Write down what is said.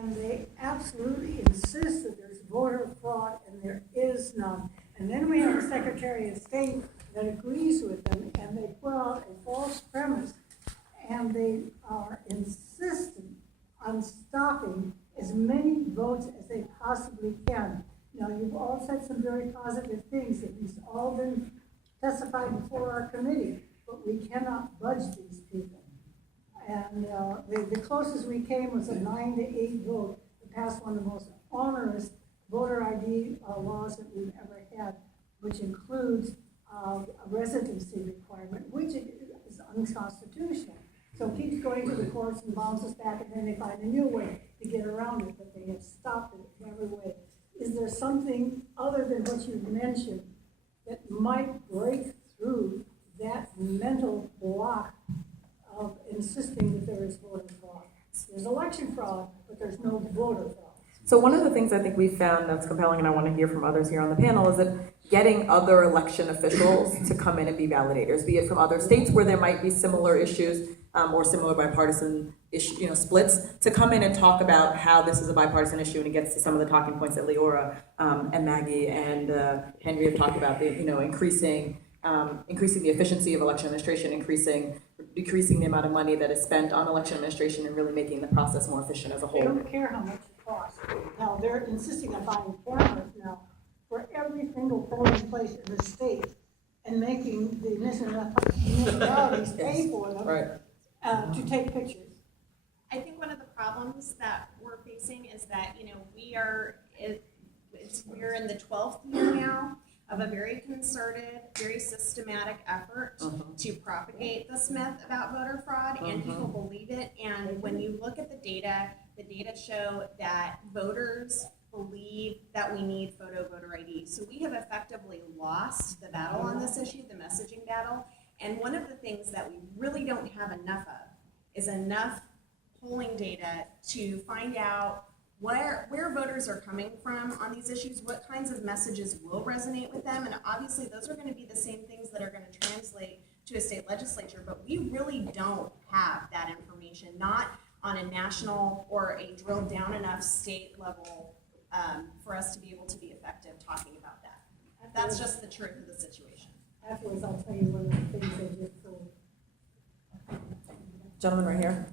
and they absolutely insist that there's voter fraud, and there is none. And then we have a Secretary of State that agrees with them, and they put out a false premise, and they are insistent on stopping as many votes as they possibly can. Now, you've all said some very positive things, and these all been testified before our committee, but we cannot budge these people. And the closest we came was a 9-8 vote to pass one of the most onerous voter ID laws that we've ever had, which includes a residency requirement, which is unconstitutional. So it keeps going to the courts and bounces back, and then they find a new way to get around it, but they have stopped it in every way. Is there something other than what you mentioned that might break through that mental block of insisting that there is voter fraud? There's election fraud, but there's no voter fraud. So one of the things I think we've found that's compelling, and I want to hear from others here on the panel, is that getting other election officials to come in and be validators, be it from other states where there might be similar issues or similar bipartisan issue, splits, to come in and talk about how this is a bipartisan issue, and it gets to some of the talking points that Leora and Maggie and Henry have talked about, increasing the efficiency of election administration, decreasing the amount of money that is spent on election administration, and really making the process more efficient as a whole. They don't care how much it costs. Now, they're insisting on buying cameras now for every single polling place in the state, and making the municipalities pay for them to take pictures. I think one of the problems that we're facing is that, we're in the 12th year now of a very concerted, very systematic effort to propagate this myth about voter fraud, and people believe it. And when you look at the data show that voters believe that we need photo voter ID. So we have effectively lost the battle on this issue, the messaging battle. And one of the things that we really don't have enough of is enough polling data to find out where voters are coming from on these issues, what kinds of messages will resonate with them. And obviously those are going to be the same things that are going to translate to a state legislature, but we really don't have that information, not on a national or a drilled down enough state level for us to be able to be effective talking about that. That's just the truth of the situation. Afterwards, I'll tell you one of the things they did for. Gentleman right here.